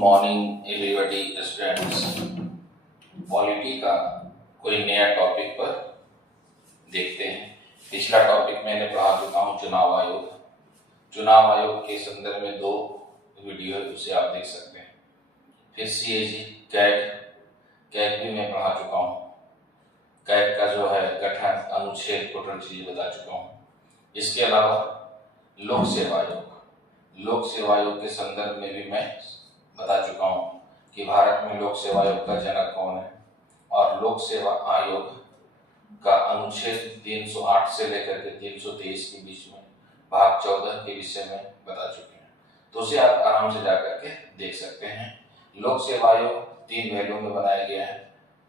Morning everybody students. Polity का कोई नया टॉपिक पर देखते हैं। पिछला टॉपिक मैंने पढ़ा चुका हूँ चुनाव आयोग। चुनाव आयोग के संदर्भ में 2 वीडियो है, उसे आप देख सकते हैं। फिर सीएजी कैग भी मैं पढ़ा चुका हूँ। कैग का जो है गठन, अनुच्छेद, टोटल चीज बता चुका हूँ। इसके अलावा लोक सेवा आयोग के संदर्भ में भी मैं बता चुका हूँ कि भारत में लोक सेवा आयोग का जनक कौन है, और लोक सेवा आयोग का अनुच्छेद 308 से लेकर के 323 के बीच में भाग 14 के विषय में बता चुके हैं, तो उसे आप आराम से जाकर के देख सकते हैं। लोक सेवा आयोग 3 पहलुओं में बनाया गया है,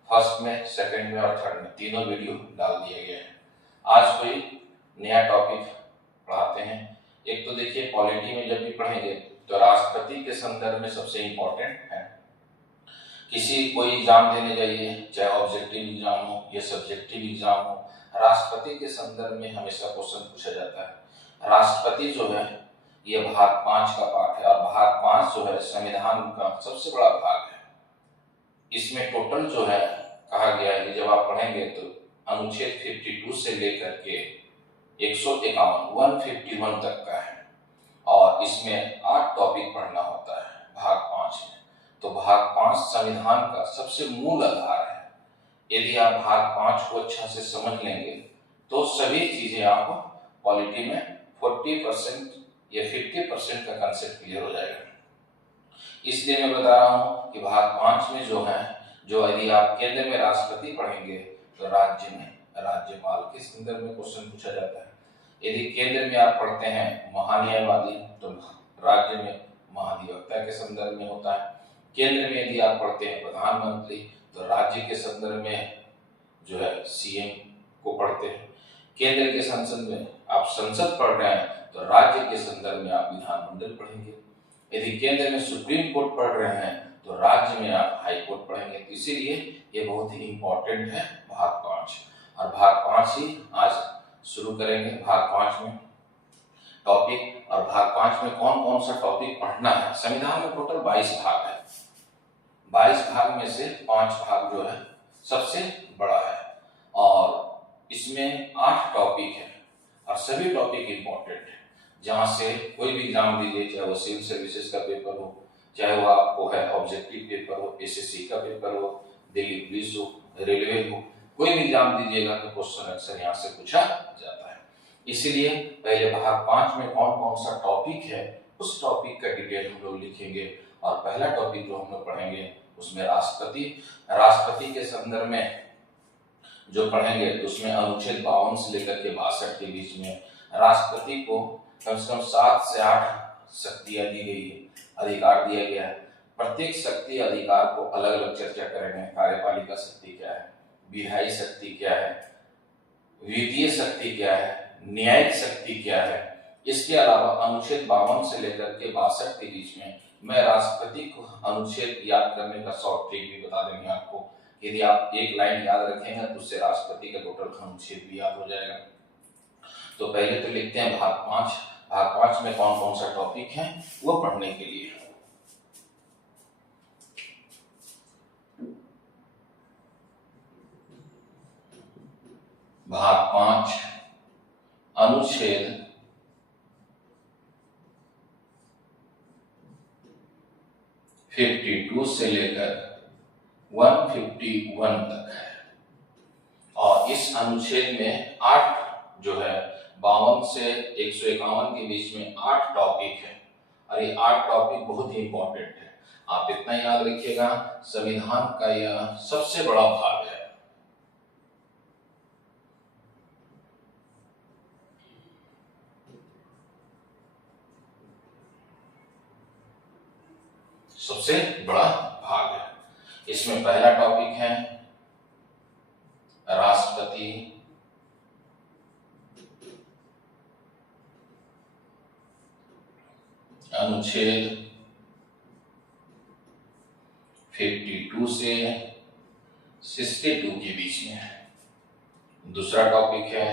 फर्स्ट में, सेकंड में और थर्ड में, तीनों वीडियो डाल दिया गया है। आज कोई नया टॉपिक पढ़ाते हैं। एक तो देखिए, पॉलिटी में जब भी पढ़ेंगे तो राष्ट्रपति के संदर्भ में सबसे इंपॉर्टेंट है। किसी कोई एग्जाम देने जाइए, चाहे ऑब्जेक्टिव एग्जाम हो या सब्जेक्टिव एग्जाम हो, राष्ट्रपति के संदर्भ में हमेशा क्वेश्चन पूछा जाता है। राष्ट्रपति जो है ये भाग 5 का पार्ट है, और भाग 5 जो है संविधान का सबसे बड़ा भाग है। इसमें टोटल जो है कहा गया है कि जब आप पढ़ेंगे तो अनुच्छेद 52 से लेकर के 151 तक का है, और इसमें 8 टॉपिक पढ़ना होता है भाग 5 में। तो भाग 5 संविधान का सबसे मूल आधार है। यदि आप भाग 5 को अच्छा से समझ लेंगे तो सभी चीजें आप पॉलिटी में 40% या 50% का कंसेप्ट क्लियर हो जाएगा। इसलिए मैं बता रहा हूं कि भाग 5 में जो है, जो यदि आप केंद्र में राष्ट्रपति पढ़ेंगे तो राज्य में राज्यपाल के संदर्भ में क्वेश्चन पूछा जाता है। यदि केंद्र में आप पढ़ते हैं महान्यायवादी तो राज्य में महाधिवक्ता के संदर्भ में होता है। केंद्र में यदि आप पढ़ते हैं प्रधानमंत्री तो राज्य के संदर्भ में जो है सीएम को पढ़ते हैं। केंद्र के संसद में आप संसद पढ़ रहे हैं तो राज्य के संदर्भ में आप विधानमंडल पढ़ेंगे। यदि केंद्र में सुप्रीम कोर्ट पढ़ रहे हैं तो राज्य में आप हाई कोर्ट पढ़ेंगे। तो इसीलिए ये बहुत ही इंपॉर्टेंट है भाग 5, और भाग 5 ही आज शुरू करेंगे। भाग 5 में टॉपिक, और भाग 5 में कौन कौन सा टॉपिक पढ़ना है। संविधान में टोटल 22 भाग है। 22 भाग में से 5 भाग जो है सबसे बड़ा है, और इसमें 8 टॉपिक है, और सभी टॉपिक इंपॉर्टेंट है। जहां से कोई भी एग्जाम दीजिए, चाहे वो सिविल सर्विसेज का पेपर हो, चाहे वो आपको है ऑब्जेक्टिव पेपर हो, एसएससी का पेपर हो, दिल्ली पुलिस हो, रेलवे हो, कोई भी एग्जाम दीजिएगा तो क्वेश्चन अक्सर यहाँ से पूछा जाता है। इसीलिए पहले भाग 5 में कौन कौन सा टॉपिक है उस टॉपिक का डिटेल हम लोग लिखेंगे। और पहला टॉपिक जो हम लोग पढ़ेंगे उसमें राष्ट्रपति के संदर्भ में जो पढ़ेंगे उसमें अनुच्छेद 52 से लेकर के 62 के बीच में राष्ट्रपति को कम से कम 7 से 8 शक्तियां दी गई है, अधिकार दिया गया है। प्रत्येक शक्ति अधिकार को अलग अलग चर्चा करेंगे। कार्यपालिका शक्ति क्या है, विधायी शक्ति क्या है, वित्तीय शक्ति क्या है, न्यायिक शक्ति क्या है। इसके अलावा अनुच्छेद 52 से लेकर के 62 के बीच में मैं राष्ट्रपति को अनुच्छेद याद करने का शॉर्ट ट्रिक भी बता देंगे आपको। यदि आप एक लाइन याद रखेंगे तो उससे राष्ट्रपति का टोटल अनुच्छेद भी याद हो जाएगा। तो पहले तो लिखते हैं भाग 5। भाग 5 में कौन कौन सा टॉपिक है वो पढ़ने के लिए। भाग 5 अनुच्छेद 52 से लेकर 151 तक है, और इस अनुच्छेद में 8 जो है 52 से 151 के बीच में 8 टॉपिक है, और ये 8 टॉपिक बहुत ही इंपॉर्टेंट है। आप इतना याद रखिएगा, संविधान का यह सबसे बड़ा भाग है। सबसे बड़ा भाग है। इसमें पहला टॉपिक है राष्ट्रपति अनुच्छेद 52 से 62 के बीच में है। दूसरा टॉपिक है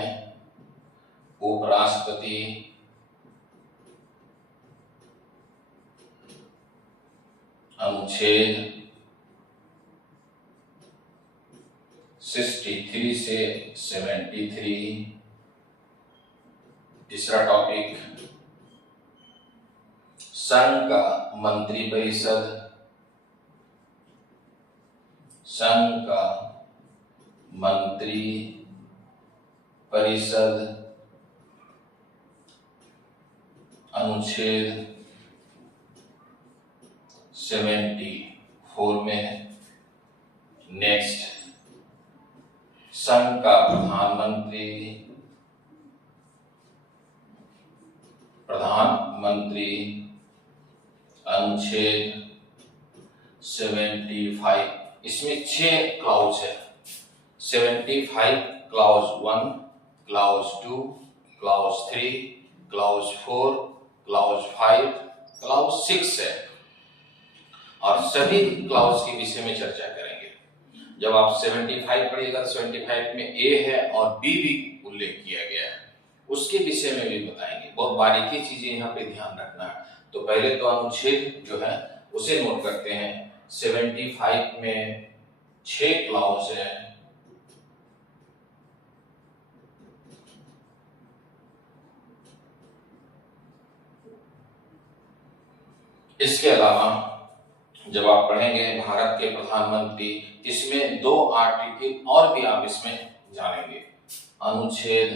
उपराष्ट्रपति अनुच्छेद 63 से 73। तीसरा टॉपिक, संघ का मंत्रिपरिषद, संघ का मंत्री परिषद अनुच्छेद 74 में है। नेक्स्ट, संघ का प्रधानमंत्री अनुच्छेद 75। इसमें 6 क्लाउज है। 75 clause 1, clause 2, clause 3, clause 4, clause 5, clause 6 है और सभी क्लाउज के विषय में चर्चा करेंगे। जब आप 75 पढ़िएगा, 75 में ए है और बी भी उल्लेख किया गया है, उसके विषय में भी बताएंगे। बहुत बारीकी चीजें यहाँ पे ध्यान रखना है। तो पहले तो अनुच्छेद जो है उसे नोट करते हैं। 75 में 6 क्लाउज है। इसके अलावा जब आप पढ़ेंगे भारत के प्रधानमंत्री, इसमें 2 आर्टिकल और भी आप इसमें जानेंगे। अनुच्छेद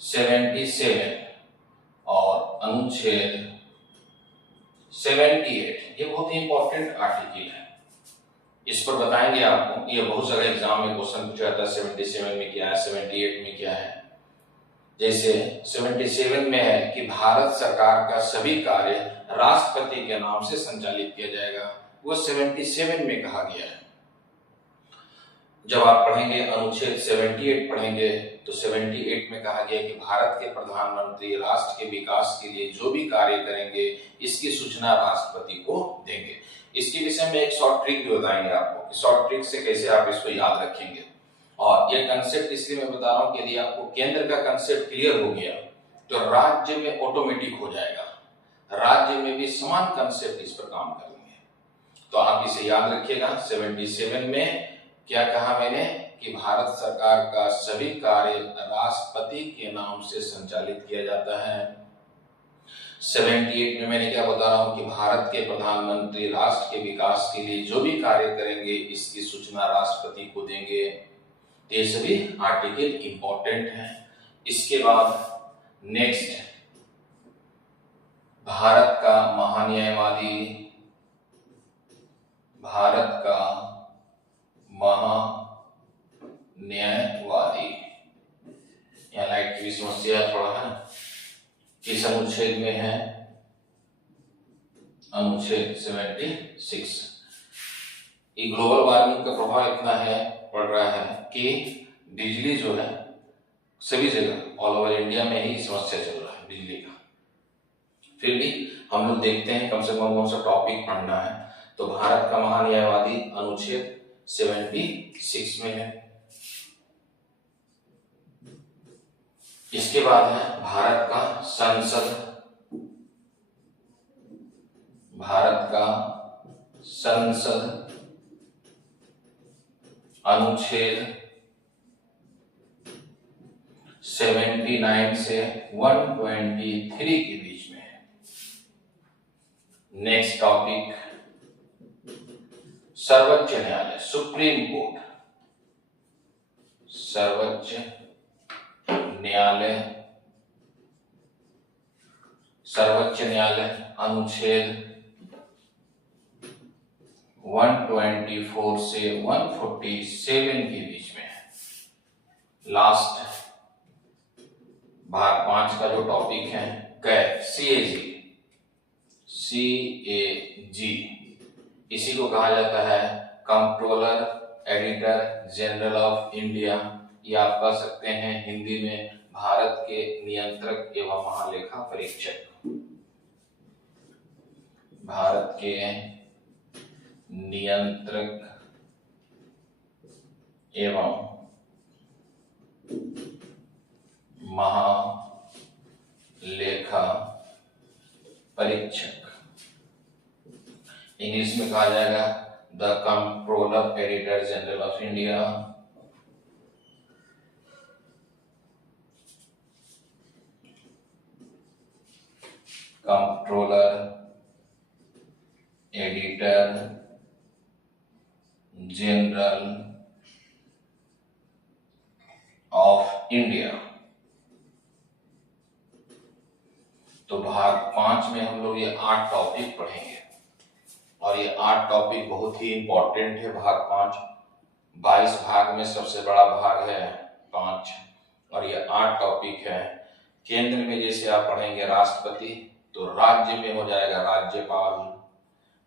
77 और अनुच्छेद 78, ये बहुत ही इंपॉर्टेंट आर्टिकल है। इस पर बताएंगे आपको। ये बहुत सारे एग्जाम में क्वेश्चन पूछा जाता है, 77 में क्या है, 78 में क्या है। जैसे 77 में है कि भारत सरकार का सभी कार्य राष्ट्रपति के नाम से संचालित किया जाएगा, वो 77 में कहा गया है। जब आप पढ़ेंगे अनुच्छेद 78 पढ़ेंगे तो 78 में कहा गया कि भारत के प्रधानमंत्री राष्ट्र के विकास के लिए जो भी कार्य करेंगे इसकी सूचना राष्ट्रपति को देंगे। इसके विषय में एक शॉर्ट ट्रिक भी बताएंगे आपको कि शॉर्ट ट्रिक से कैसे आप इसको याद रखेंगे। और ये कंसेप्ट इसलिए मैं बता रहा हूँ कि यदि आपको केंद्र का कंसेप्ट क्लियर हो गया तो राज्य में ऑटोमेटिक हो जाएगा। राज्य में भी समान कंसेप्ट इस पर काम करेंगे, तो आप इसे याद रखिएगा। 77 में क्या कहा मैंने कि भारत सरकार का सभी कार्य राष्ट्रपति के नाम से संचालित किया जाता है। 78 में मैंने क्या बता रहा हूं कि भारत के प्रधानमंत्री राष्ट्र के विकास के लिए जो भी कार्य करेंगे इसकी सूचना राष्ट्रपति को देंगे। ये सभी आर्टिकल इंपॉर्टेंट हैं। इसके बाद नेक्स्ट, भारत का महान्यायवादी, भारत का महान्यायवादी, यहाँ लाइट की भी समस्या थोड़ा है। किस अनुच्छेद में है? अनुच्छेद 76। ये ग्लोबल वार्मिंग का प्रभाव इतना है पड़ रहा है कि बिजली जो है सभी जगह ऑल ओवर इंडिया में ही समस्या चल रहा है बिजली का। फिर भी हम लोग देखते हैं कम से कम कौन सा टॉपिक पढ़ना है। तो भारत का महान्यायवादी अनुच्छेद 76 में है। इसके बाद है भारत का संसद, भारत का संसद अनुच्छेद 79 से 123 के बीच में है। नेक्स्ट टॉपिक, सर्वोच्च न्यायालय, सुप्रीम कोर्ट, सर्वोच्च न्यायालय, सर्वोच्च न्यायालय अनुच्छेद 124 से 147 के बीच में है। लास्ट भाग 5 का जो टॉपिक है कैग, CAG, इसी को कहा जाता है controller editor general of India, या आप कह सकते हैं हिंदी में भारत के नियंत्रक एवं महालेखा परीक्षक, भारत के नियंत्रक एवं महालेखा परीक्षक। इंग्लिश में कहा जाएगा the controller editor general of India. Controller editor general of India. तो भाग 5 में हम लोग ये 8 टॉपिक पढ़ेंगे और ये 8 टॉपिक बहुत ही इंपॉर्टेंट है। भाग 5 22 भाग में सबसे बड़ा भाग है 5 और ये 8 टॉपिक है। केंद्र में जैसे आप पढ़ेंगे राष्ट्रपति, तो राज्य में हो जाएगा राज्यपाल।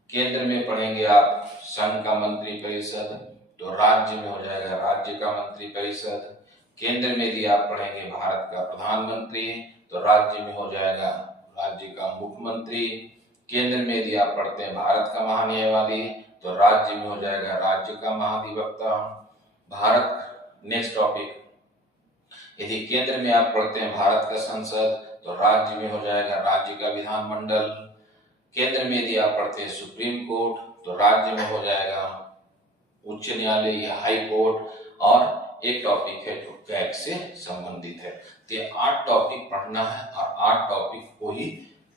केंद्र में पढ़ेंगे आप संघ का मंत्री परिषद, तो राज्य में हो जाएगा राज्य का मंत्री परिषद। केंद्र में यदि आप पढ़ेंगे भारत का प्रधानमंत्री, तो राज्य में हो जाएगा राज्य का मुख्यमंत्री। केंद्र में यदि आप पढ़ते हैं भारत का महान्यायवादी, तो राज्य में हो जाएगा राज्य का महाधिवक्ता। भारत नेक्स्ट टॉपिक, यदि केंद्र में आप पढ़ते हैं भारत का संसद, तो राज्य में हो जाएगा राज्य का विधानमंडल। केंद्र में यदि आप पढ़ते हैं सुप्रीम कोर्ट, तो राज्य में हो जाएगा उच्च न्यायालय या हाई कोर्ट। और एक टॉपिक है जो कैग से संबंधित है। तो ये 8 टॉपिक पढ़ना है और 8 टॉपिक को ही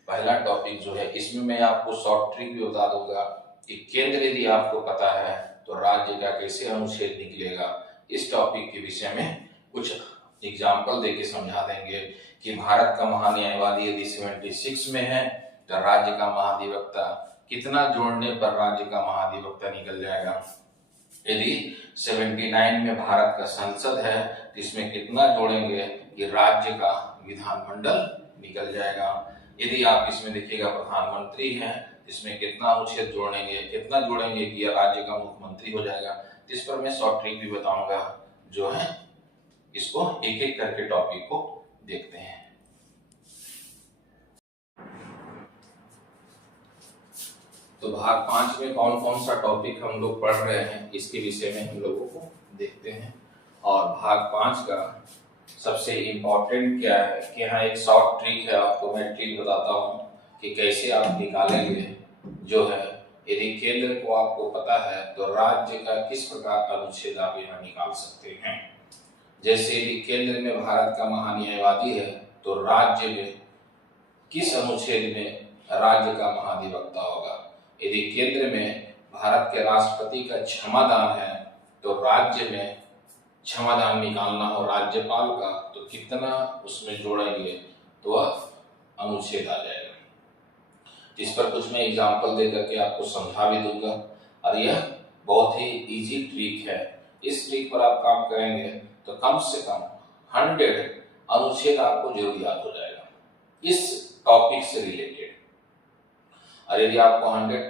पहला टॉपिक जो है, इसमें मैं आपको शॉर्ट ट्रिक भी बता दूंगा कि केंद्र यदि आपको पता है तो राज्य का कैसे अनुच्छेद निकलेगा। इस टॉपिक के विषय में कुछ एग्जाम्पल देके समझा देंगे कि भारत का महान्यायवादी यदि 76 में है तो राज्य का महाधिवक्ता कितना जोड़ने पर राज्य का महाधिवक्ता निकल जाएगा। यदि 79 में भारत का संसद है तो इसमें कितना जोड़ेंगे कि राज्य का विधानमंडल निकल जाएगा। यदि आप इसमें देखिएगा प्रधानमंत्री है, इसमें कितना अनुच्छेद जोड़ेंगे, कितना जोड़ेंगे कि यह राज्य का मुख्यमंत्री हो जाएगा। इस पर मैं शॉर्ट ट्रिक भी बताऊंगा जो है, इसको एक एक करके टॉपिक को देखते हैं। तो भाग 5 में कौन कौन सा टॉपिक हम लोग पढ़ रहे हैं इसके विषय में हम लोगों को देखते हैं। और भाग 5 का सबसे इम्पोर्टेंट क्या है कि यहाँ एक शॉर्ट ट्रिक है, आपको मैं ट्रिक बताता हूँ कि कैसे आप निकालेंगे। जो है यदि केंद्र को आपको पता है तो राज्य का किस प्रकार का अनुच्छेद आप यहाँ निकाल सकते हैं। जैसे यदि केंद्र में भारत का महान्यायवादी है तो राज्य में किस अनुच्छेद में राज्य का महाधिवक्ता होगा। यदि केंद्र में भारत के राष्ट्रपति का क्षमादान है तो राज्य में क्षमादान निकालना हो राज्यपाल का, तो कितना उसमें जोड़ेंगे तो वह अनुच्छेद आ जाएगा। इस पर कुछ मैं एग्जांपल दे करके आपको समझा भी दूंगा और यह बहुत ही इजी ट्रिक है। इस ट्रिक पर आप काम करेंगे तो कम से कम 100 अनुच्छेद आपको जरूर याद हो जाएगा इस टॉपिक से रिलेटेड। और यदि आपको 100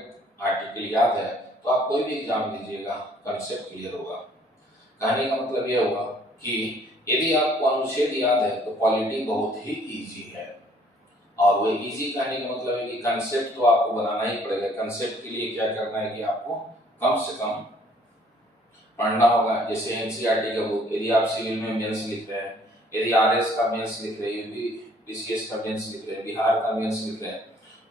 आर्टिकल याद है तो आप कोई भी एग्जाम दीजिएगा, कंसेप्ट क्लियर होगा। कहने का मतलब यह हुआ कि यदि आपको अनुच्छेद याद है तो पॉलिटी बहुत ही इजी है। और वो इजी कहने का मतलब है कि कंसेप्ट तो आपको बनाना ही पड़ेगा। कंसेप्ट के लिए क्या करना है कि आपको कम से कम पढ़ना होगा। जैसे एनसीईआरटी का बुक, यदि आप सिविल में मेंस लिख रहे हैं, यदि आरएस का मेंस लिख रहे हैं, यूपी पीसीएस का मेंस लिख रहे हैं, बिहार का मेंस लिख रहे हैं,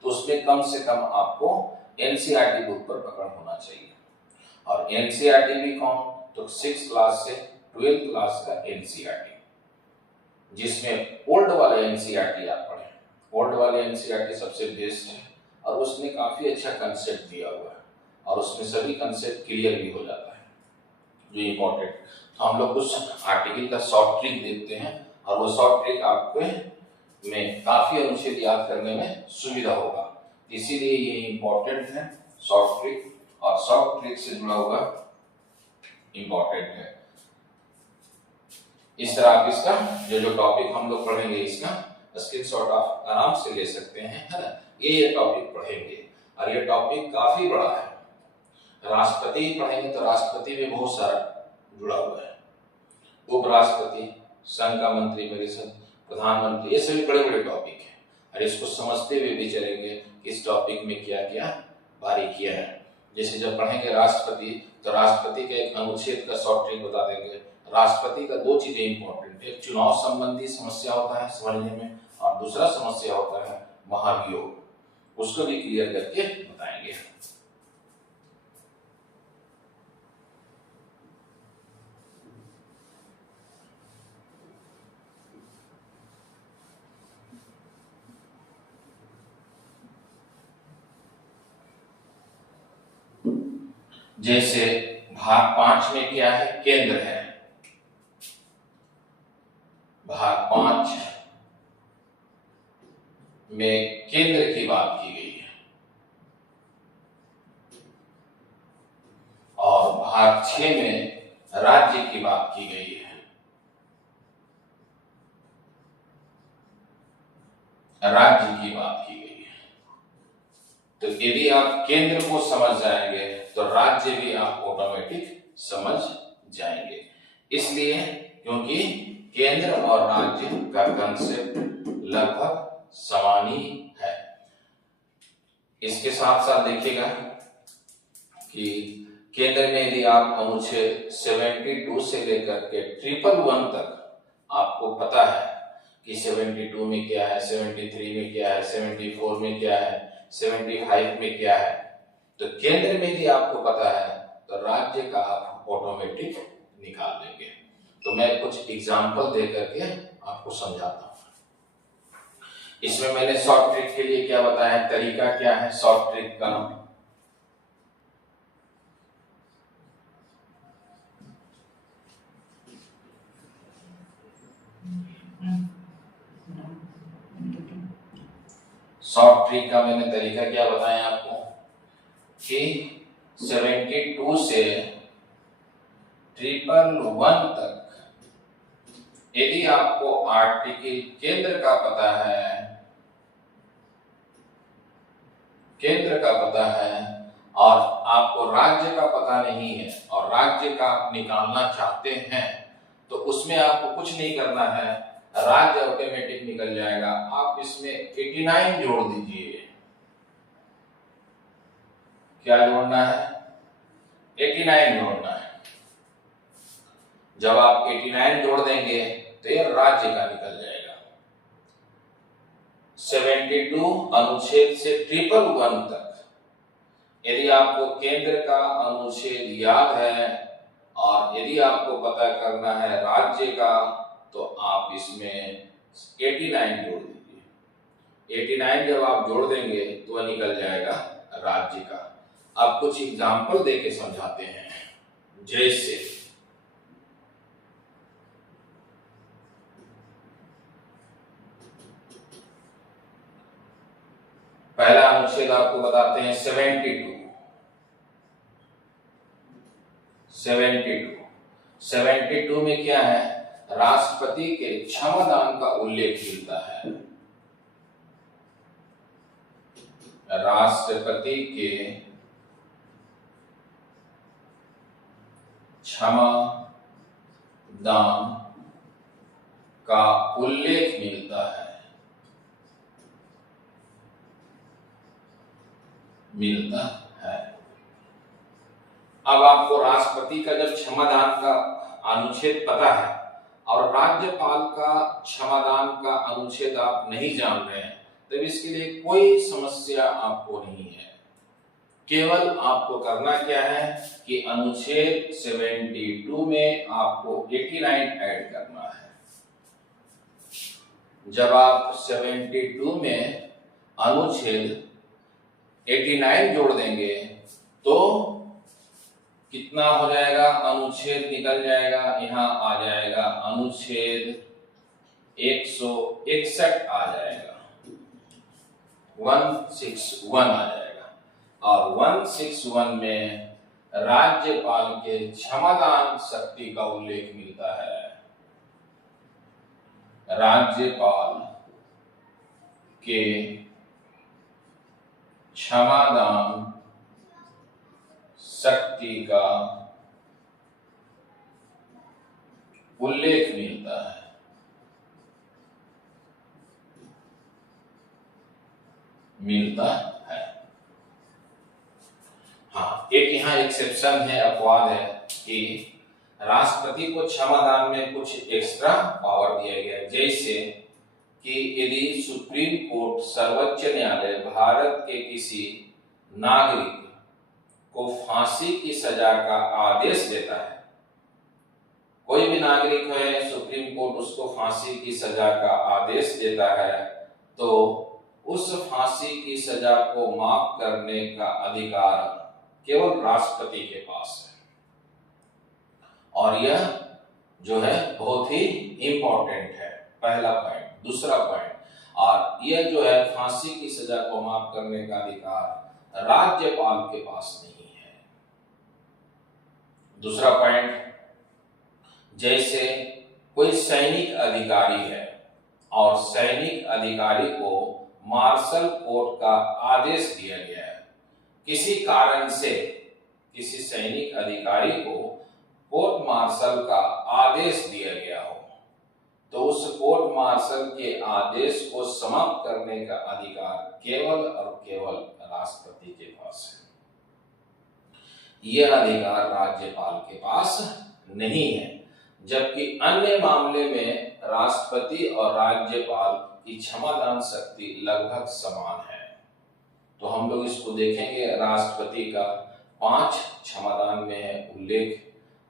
तो उसमें कम से कम आपको एनसीईआरटी बुक पर पकड़ होना चाहिए। और एनसीईआरटी भी कौन, तो 6 क्लास से 12th क्लास का एनसीईआरटी, जिसमें ओल्ड वाला एनसीईआरटी आप पढ़ें। ओल्ड वाले एनसीईआरटी सबसे बेस्ट है और उसमें काफी अच्छा कंसेप्ट दिया हुआ है और उसमें सभी कंसेप्ट क्लियर भी हो जाता है जो इम्पोर्टेंट। तो हम लोग कुछ आर्टिकल का शॉर्ट ट्रिक देखते हैं और वो शॉर्ट ट्रिक आपको में काफी अनुच्छेद याद करने में सुविधा होगा, इसीलिए ये इम्पोर्टेंट है शॉर्ट ट्रिक। और शॉर्ट ट्रिक से जुड़ा हुआ इम्पोर्टेंट है। इस तरह आप इसका जो टॉपिक हम लोग पढ़ेंगे इसका स्क्रीनशॉट आप आराम से ले सकते हैं, है ना। ये टॉपिक पढ़ेंगे और ये टॉपिक काफी बड़ा है। राष्ट्रपति पढ़ेंगे तो राष्ट्रपति में बहुत सारा जुड़ा हुआ है, उपराष्ट्रपति, संघ का मंत्री परिषद, प्रधानमंत्री, ये सभी बड़े बड़े टॉपिक हैं और इसको समझते हुए भी चलेंगे इस टॉपिक में क्या क्या बारीकियां है। जैसे जब पढ़ेंगे राष्ट्रपति तो राष्ट्रपति के एक अनुच्छेद का शॉर्ट ट्रिक बता देंगे। राष्ट्रपति का 2 चीजें इंपॉर्टेंट है, चुनाव संबंधी समस्या होता है समझने में और दूसरा समस्या होता है महाभियोग, उसको भी क्लियर करके बताएंगे। जैसे भाग 5 में क्या है, केंद्र है। भाग 5 में केंद्र की बात की गई है और भाग 6 में राज्य की बात की गई है। राज्य की बात की गई है। तो यदि आप केंद्र को समझ जाएंगे तो राज्य भी आप ऑटोमेटिक समझ जाएंगे। इसलिए क्योंकि केंद्र और राज्य का कंसेप्ट लगभग समान ही है। इसके साथ साथ देखिएगा कि केंद्र में यदि आप अनुच्छेद 72 से लेकर के 111 तक आपको पता है कि 72 में क्या है, 73 में क्या है, 74 में क्या है, 75 में क्या है, तो केंद्र में यदि आपको पता है तो राज्य का आप ऑटोमेटिक निकाल लेंगे। तो मैं कुछ एग्जांपल दे करके आपको समझाता हूं। इसमें मैंने शॉर्ट ट्रिक के लिए क्या बताया, तरीका क्या है शॉर्ट ट्रिक का। शॉर्ट ट्रिक का मैंने तरीका क्या बताया आपको कि 72 से 111 तक यदि आपको आर्टिकल केंद्र का पता है, केंद्र का पता है और आपको राज्य का पता नहीं है और राज्य का आप निकालना चाहते हैं, तो उसमें आपको कुछ नहीं करना है, राज्य ऑटोमेटिक निकल जाएगा। आप इसमें 89 जोड़ दीजिए। क्या जोड़ना है, 89 जोड़ना है। जब आप 89 जोड़ देंगे तो ये राज्य का निकल जाएगा। 72 अनुच्छेद से 111 तक यदि आपको केंद्र का अनुच्छेद याद है और यदि आपको पता करना है राज्य का, तो आप इसमें 89 जोड़ दीजिए। 89 जब आप जोड़ देंगे तो वह निकल जाएगा राज्य का। अब कुछ एग्जाम्पल देके समझाते हैं। जैसे पहला अनुच्छेद आपको बताते हैं 72 में क्या है, राष्ट्रपति के क्षमादान का उल्लेख मिलता है। राष्ट्रपति के क्षमादान का उल्लेख मिलता है। अब आपको राष्ट्रपति का जब क्षमादान का अनुच्छेद पता है और राज्यपाल का क्षमादान का अनुच्छेद आप नहीं जान रहे हैं, तब इसके लिए कोई समस्या आपको नहीं है। केवल आपको करना क्या है कि अनुच्छेद 72 में आपको 89 ऐड करना है। जब आप 72 में अनुच्छेद 89 जोड़ देंगे तो कितना हो जाएगा, अनुच्छेद निकल जाएगा, यहाँ आ जाएगा अनुच्छेद 161 आ जाएगा, 161 आ जाएगा। और 161 में राज्यपाल के क्षमादान शक्ति का उल्लेख मिलता है। राज्यपाल के क्षमादान शक्ति का उल्लेख मिलता है। हाँ, एक यहाँ एक्सेप्शन है, अपवाद है कि राष्ट्रपति को क्षमादान में कुछ एक्स्ट्रा पावर दिया गया है। जैसे कि यदि सुप्रीम कोर्ट सर्वोच्च न्यायालय भारत के किसी नागरिक को फांसी की सजा का आदेश देता है, कोई भी नागरिक है, सुप्रीम कोर्ट उसको फांसी की सजा का आदेश देता है, तो उस फांसी की सजा को माफ करने का अधिकार केवल राष्ट्रपति के पास है। और यह जो है बहुत ही इंपॉर्टेंट है, पहला पॉइंट। दूसरा पॉइंट, और यह जो है फांसी की सजा को माफ करने का अधिकार राज्यपाल के पास नहीं है। दूसरा पॉइंट, जैसे कोई सैनिक अधिकारी है और सैनिक अधिकारी को मार्शल कोर्ट का आदेश दिया गया है, किसी कारण से किसी सैनिक अधिकारी को कोर्ट मार्शल का आदेश दिया गया हो, तो उस कोर्ट मार्शल के आदेश को समाप्त करने का अधिकार केवल और केवल राष्ट्रपति के पास है। यह अधिकार राज्यपाल के पास नहीं है। जबकि अन्य मामले में राष्ट्रपति और राज्यपाल की क्षमादान शक्ति लगभग समान है। तो हम लोग इसको देखेंगे, राष्ट्रपति का 5 क्षमादान में है उल्लेख,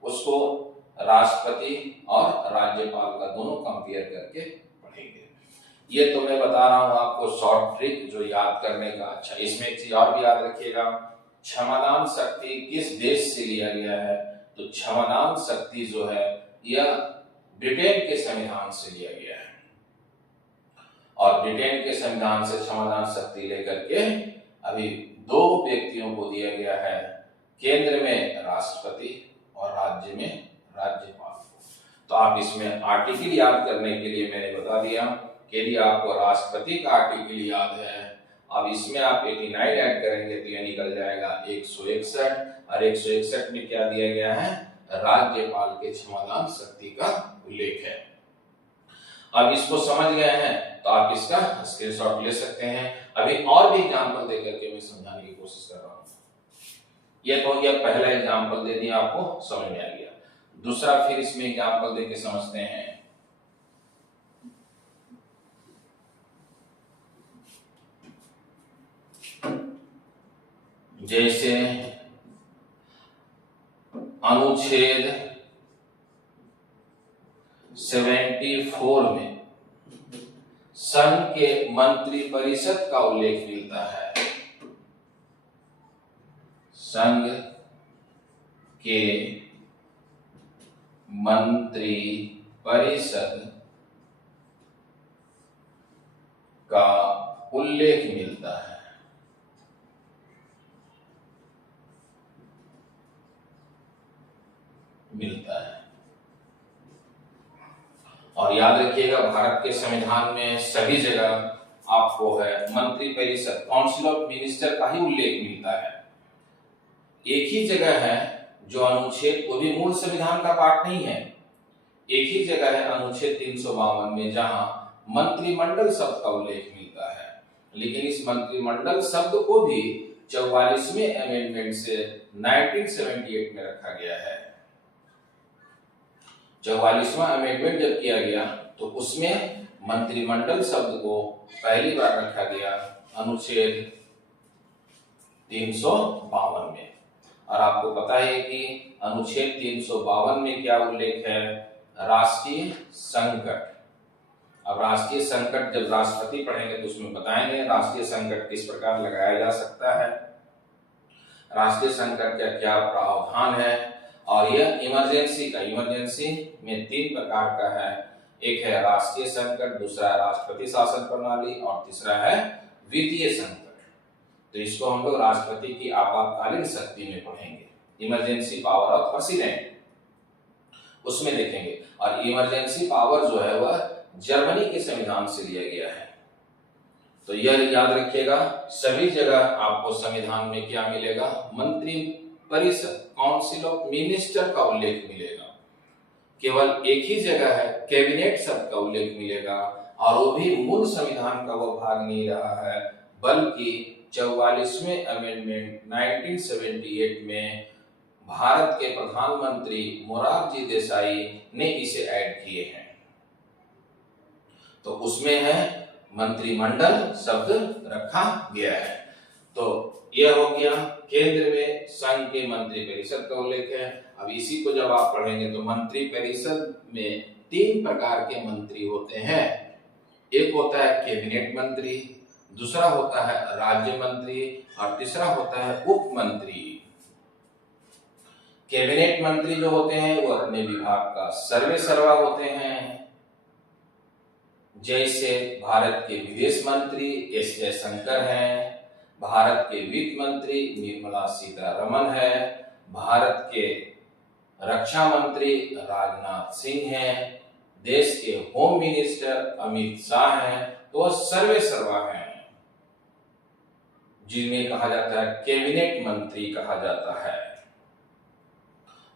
उसको राष्ट्रपति और राज्यपाल का दोनों कंपेयर करके पढ़ेंगे। ये तो मैं बता रहा हूं आपको शॉर्ट ट्रिक जो याद करने का। अच्छा, इसमें एक चीज और भी याद रखिएगा, क्षमादान शक्ति किस देश से लिया गया है? तो क्षमादान शक्ति जो है यह ब्रिटेन के संविधान से लिया गया है। और ब्रिटेन के संविधान से क्षमादान शक्ति लेकर के अभी 2 व्यक्तियों को दिया गया है, केंद्र में राष्ट्रपति और राज्य में राज्यपाल को। तो आप इसमें आर्टिकल याद करने के लिए मैंने बता दिया कि यदि आपको राष्ट्रपति का आर्टिकल याद है, अब इसमें आप 89 ऐड करेंगे तो यह निकल जाएगा 161, और 161 में क्या दिया गया है? राज्यपाल के क्षमादान शक्ति का उल्लेख है। अब इसको समझ गए हैं तो आप इसका स्क्रीनशॉट ले सकते हैं। अभी और भी एग्जांपल देकर के मैं समझाने की कोशिश कर रहा हूं। ये तो हो गया, पहला एग्जांपल दे दिया, आपको समझ में आ गया। दूसरा फिर इसमें एग्जांपल देके समझते हैं। जैसे अनुच्छेद 74 में संघ के मंत्रिपरिषद का उल्लेख मिलता है। संघ के मंत्रिपरिषद का उल्लेख मिलता है। और याद रखिएगा, भारत के संविधान में सभी जगह आपको है मंत्रिपरिषद, काउंसिल ऑफ मिनिस्टर का ही उल्लेख मिलता है। एक ही जगह है जो अनुच्छेद, वो भी मूल संविधान का पार्ट नहीं है, एक ही जगह है अनुच्छेद 352 में जहां मंत्रिमंडल शब्द का उल्लेख मिलता है। लेकिन इस मंत्रिमंडल शब्द को भी 44वें अमेंडमेंट से 1978 में रखा गया है। 44वां अमेंडमेंट जब किया गया तो उसमें मंत्रिमंडल शब्द को पहली बार रखा गया अनुच्छेद 352 में। और आपको पता है कि अनुच्छेद 352 में क्या उल्लेख है? राष्ट्रीय संकट। अब राष्ट्रीय संकट जब राष्ट्रपति पढ़ेंगे तो उसमें बताएंगे राष्ट्रीय संकट किस प्रकार लगाया जा सकता है, राष्ट्रीय संकट का क्या प्रावधान है। और यह इमरजेंसी का, इमरजेंसी में 3 प्रकार का है, एक है राष्ट्रीय संकट, दूसरा है राष्ट्रपति शासन प्रणाली और तीसरा है वित्तीय संकट। तो इसको हम लोग राष्ट्रपति की आपातकालीन शक्ति में पढ़ेंगे, इमरजेंसी पावर ऑफ प्रेसिडेंट, उसमें देखेंगे। और इमरजेंसी पावर जो है वह जर्मनी के संविधान से लिया गया है। तो यह याद रखिएगा, सभी जगह आपको संविधान में क्या मिलेगा? मंत्री परिषद, काउंसिल ऑफ मिनिस्टर का उल्लेख मिलेगा। केवल एक ही जगह है कैबिनेट शब्द का उल्लेख मिलेगा, और वो भी मूल संविधान का वो भाग नहीं रहा है, बल्कि 44वें अमेंडमेंट 1978 में भारत के प्रधानमंत्री मोरारजी देसाई ने इसे ऐड किए हैं। तो उसमें है मंत्रिमंडल शब्द रखा गया है। तो यह हो गया, केंद्र में संघ के मंत्रिपरिषद का उल्लेख है। अब इसी को जब आप पढ़ेंगे तो मंत्रिपरिषद में 3 प्रकार के मंत्री होते हैं। एक होता है कैबिनेट मंत्री, दूसरा होता है राज्य मंत्री और तीसरा होता है उप मंत्री। कैबिनेट मंत्री जो होते हैं वो अपने विभाग का सर्वे सर्वा होते हैं। जैसे भारत के विदेश मंत्री एस जयशंकर हैं, भारत के वित्त मंत्री निर्मला सीतारमण है, भारत के रक्षा मंत्री राजनाथ सिंह हैं, देश के होम मिनिस्टर अमित शाह हैं, तो वह सर्वे सर्वा हैं, जिन्हें कहा जाता है कैबिनेट मंत्री कहा जाता है।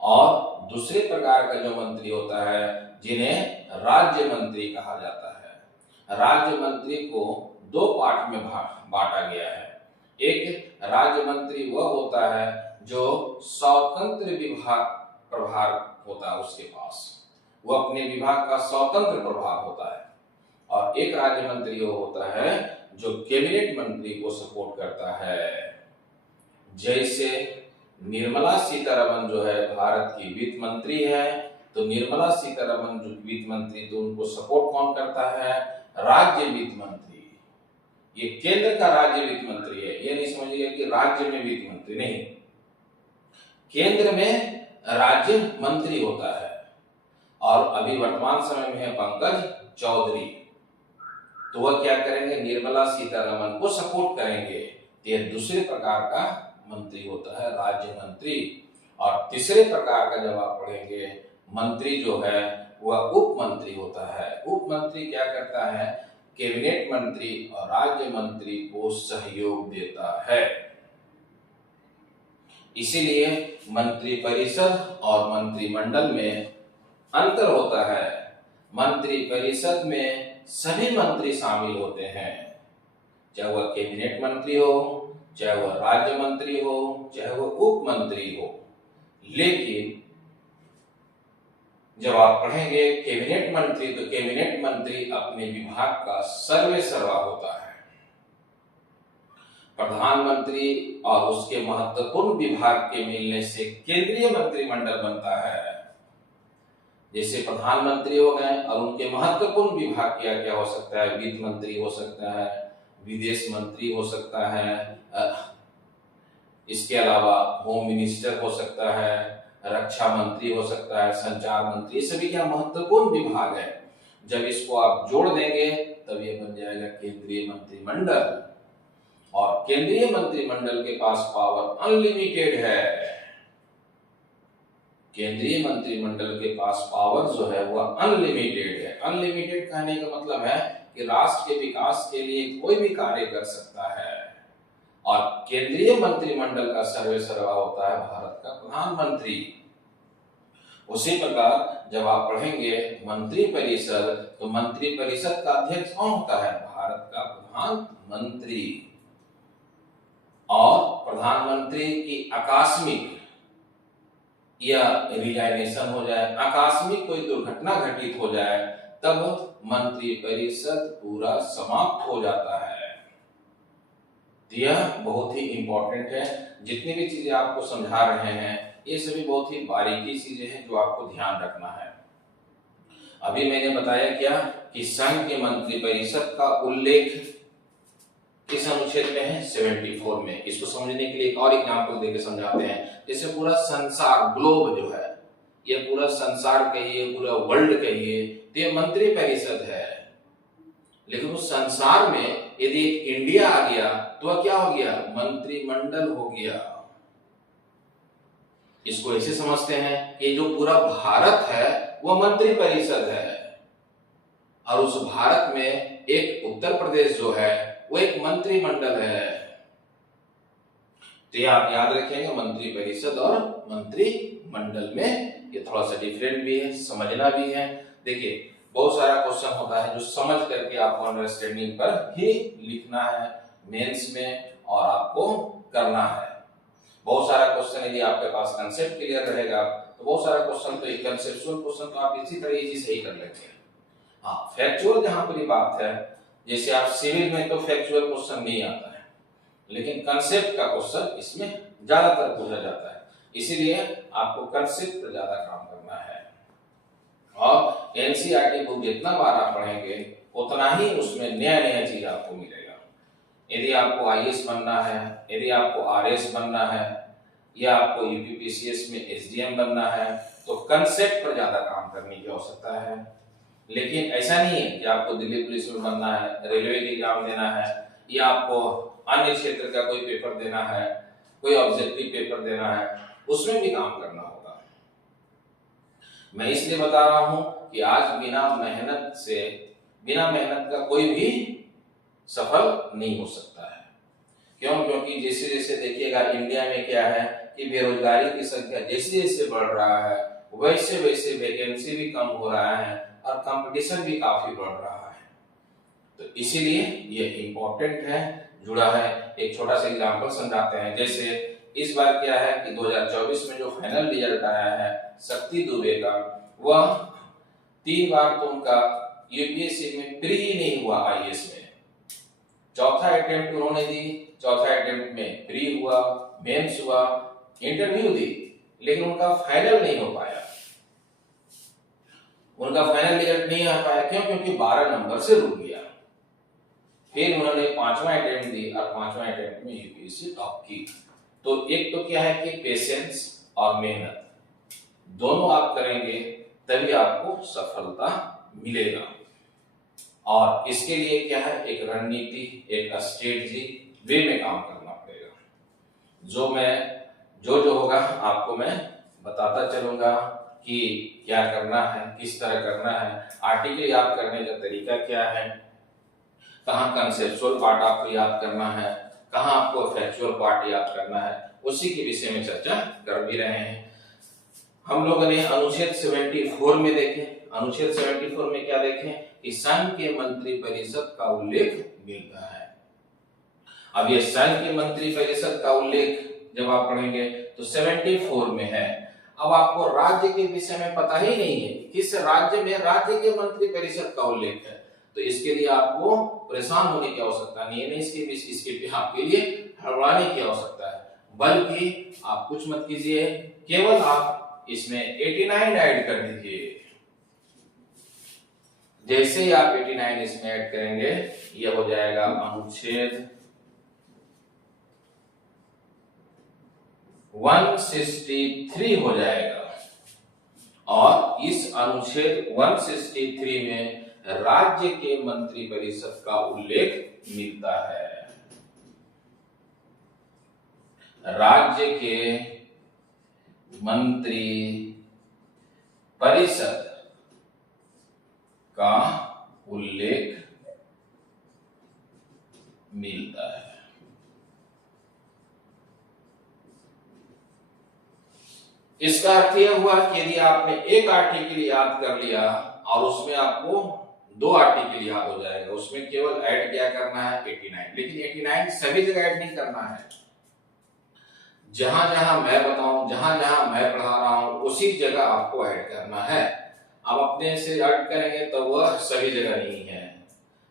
और दूसरे प्रकार का जो मंत्री होता है जिन्हें राज्य मंत्री कहा जाता है। राज्य मंत्री को दो पार्ट में बांटा गया है। एक राज्य मंत्री वह होता है जो स्वतंत्र विभाग प्रभार होता है, उसके पास वो अपने विभाग का स्वतंत्र प्रभार होता है। और एक राज्य मंत्री वो होता है जो कैबिनेट मंत्री को सपोर्ट करता है। जैसे निर्मला सीतारमण जो है भारत की वित्त मंत्री है, तो निर्मला सीतारमण जो वित्त मंत्री, तो उनको सपोर्ट कौन करता है? राज्य वित्त मंत्री। ये केंद्र का राज्य वित्त मंत्री है, ये नहीं समझिएगा कि राज्य में वित्त मंत्री, नहीं, केंद्र में राज्य मंत्री होता है। और अभी वर्तमान समय में है पंकज चौधरी, तो वह क्या करेंगे? निर्मला सीतारमण को सपोर्ट करेंगे। ये दूसरे प्रकार का मंत्री होता है, राज्य मंत्री। और तीसरे प्रकार का जब आप पढ़ेंगे, मंत्री जो है वह उप मंत्री होता है। उप मंत्री क्या करता है? कैबिनेट मंत्री और राज्य मंत्री को सहयोग देता है। इसीलिए मंत्रिपरिषद और मंत्रिमंडल में अंतर होता है। मंत्रिपरिषद में सभी मंत्री शामिल होते हैं, चाहे वह कैबिनेट मंत्री हो, चाहे वह राज्य मंत्री हो, चाहे वह उप मंत्री हो। लेकिन जब आप पढ़ेंगे कैबिनेट मंत्री, तो कैबिनेट मंत्री अपने विभाग का सर्वे सर्वा होता है। प्रधानमंत्री और उसके महत्वपूर्ण विभाग के मिलने से केंद्रीय मंत्रिमंडल बनता है। जैसे प्रधानमंत्री हो गए और उनके महत्वपूर्ण विभाग क्या हो सकता है? वित्त मंत्री हो सकता है, विदेश मंत्री हो सकता है, इसके अलावा होम मिनिस्टर हो सकता है, रक्षा मंत्री हो सकता है, संचार मंत्री, ये सभी क्या महत्वपूर्ण विभाग है। जब इसको आप जोड़ देंगे तब ये बन जाएगा केंद्रीय मंत्रिमंडल। और केंद्रीय मंत्रिमंडल के पास पावर अनलिमिटेड है। केंद्रीय मंत्रिमंडल के पास पावर जो है वह अनलिमिटेड है। अनलिमिटेड कहने का मतलब है कि राष्ट्र के विकास के लिए कोई भी कार्य कर सकता है। और केंद्रीय मंत्रिमंडल का सर्वे सर्वा होता है भारत का प्रधानमंत्री। उसी प्रकार जब आप पढ़ेंगे मंत्रिपरिषद, तो मंत्रिपरिषद का अध्यक्ष कौन होता है? भारत का प्रधानमंत्री। और प्रधानमंत्री की आकस्मिक या रिजाइनेशन हो जाए, आकस्मिक कोई दुर्घटना घटित हो जाए, तब मंत्रिपरिषद पूरा समाप्त हो जाता है। यह बहुत ही इंपॉर्टेंट है। जितनी भी चीजें आपको समझा रहे हैं ये सभी बहुत ही बारीकी चीजें हैं जो आपको ध्यान रखना है। अभी मैंने बताया क्या कि संघ के मंत्रिपरिषद का उल्लेख किस अनुच्छेद में है? 74 में। इसको समझने के लिए एक और एग्जांपल देके समझाते हैं। जैसे पूरा संसार, ग्लोब जो है, ये पूरा संसार कहिए, पूरा वर्ल्ड कहिए, तो ये मंत्रिपरिषद है। लेकिन उस संसार में यदि इंडिया आ गया तो क्या हो गया? मंत्रिमंडल हो गया। इसको ऐसे समझते हैं कि जो पूरा भारत है वह मंत्रिपरिषद है, और उस भारत में एक उत्तर प्रदेश जो है वो एक मंत्रिमंडल है। तो ये आप याद रखेंगे, मंत्रिपरिषद और मंत्रिमंडल में ये थोड़ा सा डिफरेंट भी है, समझना भी है। देखिए बहुत सारा क्वेश्चन होता है जो समझ करके आपको अंडरस्टैंडिंग पर ही लिखना है मेंस में, और आपको करना है। बहुत सारा क्वेश्चन यदि आपके पास कंसेप्ट क्लियर रहेगा तो बहुत सारा क्वेश्चन, तो एक कंसेप्चुअल क्वेश्चन तो आप इसी तरह इजी से ही कर लेंगे। हाँ, फैक्चुअल जहां पर बात है, जैसे आप सिविल में तो फैक्चुअल क्वेश्चन नहीं आता है, लेकिन कंसेप्ट का क्वेश्चन इसमें ज्यादातर पूछा जाता है। इसीलिए आपको कंसेप्ट पर ज्यादा काम करना है। और एनसीईआरटी बुक जितना बार आप पढ़ेंगे उतना ही उसमें नया नया चीज आपको मिलेगा। यदि आपको आईएएस बनना है, यदि आपको आरएस बनना है, या आपको यूपीपीसीएस में एसडीएम बनना है, तो कंसेप्ट पर ज्यादा काम करने की आवश्यकता है। लेकिन ऐसा नहीं है कि आपको दिल्ली पुलिस में बनना है, रेलवे के एग्जाम देना है, या आपको अन्य क्षेत्र का कोई पेपर देना है, कोई ऑब्जेक्टिव पेपर देना है, उसमें भी काम करना होगा। मैं इसलिए बता रहा हूं कि आज बिना मेहनत का कोई भी सफल नहीं हो सकता है। क्यों? क्योंकि जैसे जैसे देखिएगा इंडिया में क्या है कि बेरोजगारी की संख्या जैसे जैसे बढ़ रहा है, वैसे वैसे वैकेंसी भी कम हो रहा है और कंपटीशन भी काफी बढ़ रहा है। तो इसीलिए ये इम्पोर्टेंट है, जुड़ा है। एक छोटा सा एग्जांपल समझाते हैं। जैसे इस बार क्या है कि 2024 में जो फाइनल रिजल्ट आया है शक्ति दुबे का, वह 3 बार तो उनका यूपीएससी में प्री ही नहीं हुआ आईएएस में। चौथा अटेम्प्ट उन्होंने दी, चौथा अटेम्प्ट में प्री हुआ, मेंस हुआ, इंटरव्यू दी, लेकिन उनका फाइनल नहीं हो पाया। उनका फाइनल रिजल्ट नहीं आ पाया। क्यों? क्योंकि 12 नंबर से रुक गया। फिर उन्होंने 5वां अटेम्प्ट दी और 5वां अटेम्प्ट में यूपीएससी टॉप की। तो एक तो क्या है कि पेशेंस और मेहनत दोनों आप करेंगे तभी आपको सफलता मिलेगा। और इसके लिए क्या है, एक रणनीति, एक स्ट्रेटजी वे में काम करना पड़ेगा। जो होगा आपको मैं बताता चलूंगा कि क्या करना है, किस तरह करना है, आर्टिकल याद करने का तरीका क्या है, कहाँ कंसेप्चुअल पार्ट आपको याद करना है, कहाँ आपको फैक्चुअल पार्ट याद करना है, उसी के विषय में चर्चा कर भी रहे हैं। हम लोगों ने अनुच्छेद 74 में देखे। अनुच्छेद 74 में क्या देखें कि संघ के मंत्री परिषद का उल्लेख मिलता है। अब ये संघ के मंत्री परिषद का उल्लेख जब आप पढ़ेंगे तो 74 में है। अब आपको राज्य के विषय में पता ही नहीं है किस राज्य में राज्य के मंत्री परिषद का उल्लेख है, तो इसके लिए आपको परेशान होने की आवश्यकता नहीं है, इसके आपके लिए हड़बड़ाने की आवश्यकता है। बल्कि आप कुछ मत कीजिए, केवल आप इसमें 89 ऐड कर दीजिए। जैसे ही आप 89 इसमें ऐड करेंगे यह हो जाएगा अनुच्छेद 163 हो जाएगा। और इस अनुच्छेद 163 में राज्य के मंत्री परिषद का उल्लेख मिलता है। राज्य के मंत्री परिषद का उल्लेख मिलता है। इसका अर्थ यह हुआ कि यदि आपने एक आर्टिकल याद कर लिया और उसमें आपको 2 आर्टिकल याद हो जाएगा, उसमें केवल ऐड क्या करना है 89। लेकिन 89 सभी जगह ऐड नहीं करना है। जहां जहां मैं बताऊं, जहां जहां मैं पढ़ा रहा हूं, उसी जगह आपको ऐड करना है। अब अपने से ऐड करेंगे तो वह सभी जगह नहीं है।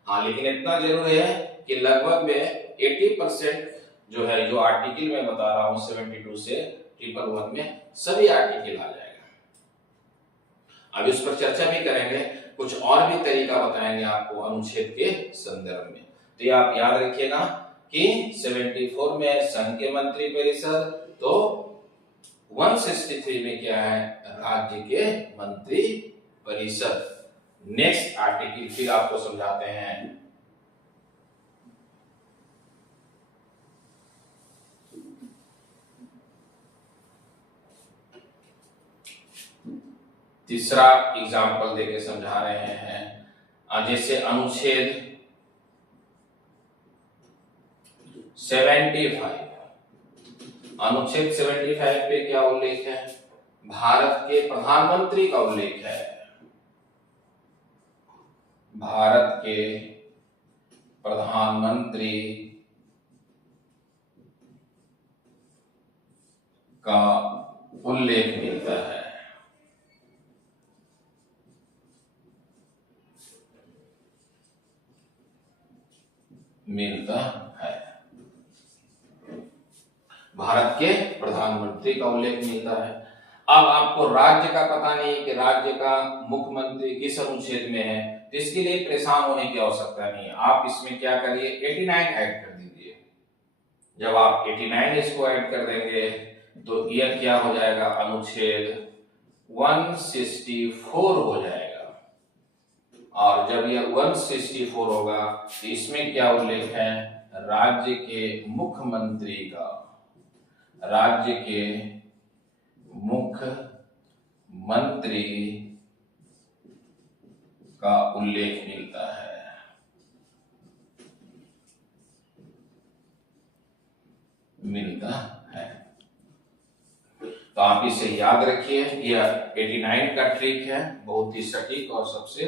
हाँ, लेकिन इतना जरूर है कि लगभग में 80% जो है, जो आर्टिकल मैं बता रहा हूं 72 से 111 में सभी आर्टिकल आ जाएगा। अब इस पर चर्चा भी करेंगे, कुछ और भी तरीका बताएंगे आपको अनुच्छेद के संदर्भ में। तो ये आप याद रखिएगा कि 74 में संघ के मंत्री परिषद, तो 163 में क्या है, राज्य के मंत्री परिषद। नेक्स्ट आर्टिकल फिर आपको समझाते हैं। तीसरा एग्जाम्पल देके समझा रहे हैं। जैसे अनुच्छेद 75, अनुच्छेद 75 पे क्या उल्लेख है, भारत के प्रधानमंत्री का उल्लेख है। भारत के प्रधानमंत्री का उल्लेख मिलता है। भारत के प्रधानमंत्री का उल्लेख मिलता है। अब आपको राज्य का पता नहीं कि राज्य का मुख्यमंत्री किस अनुच्छेद में है, तो इसके लिए परेशान होने की आवश्यकता नहीं है। आप इसमें क्या करिए, 89 ऐड कर दीजिए। जब आप 89 इसको ऐड कर देंगे तो यह क्या हो जाएगा, अनुच्छेद 164 हो जाएगा। और जब यह 164 होगा तो इसमें क्या उल्लेख है, राज्य के मुख्यमंत्री का, राज्य के मुख्यमंत्री का उल्लेख मिलता है। तो आप इसे याद रखिए, यह 89 का ट्रिक है, बहुत ही सटीक और सबसे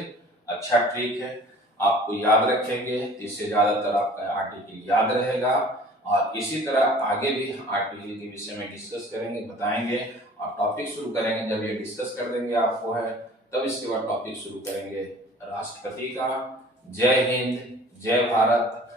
अच्छा ट्रिक है। आपको याद रखेंगे तो इससे ज्यादातर आपका आर्टिकल याद रहेगा। और इसी तरह आगे भी आर्टिकल के विषय में डिस्कस करेंगे, बताएंगे और टॉपिक शुरू करेंगे। जब ये डिस्कस कर देंगे आपको है, तब इसके बाद टॉपिक शुरू करेंगे राष्ट्रपति का। जय हिंद, जय भारत।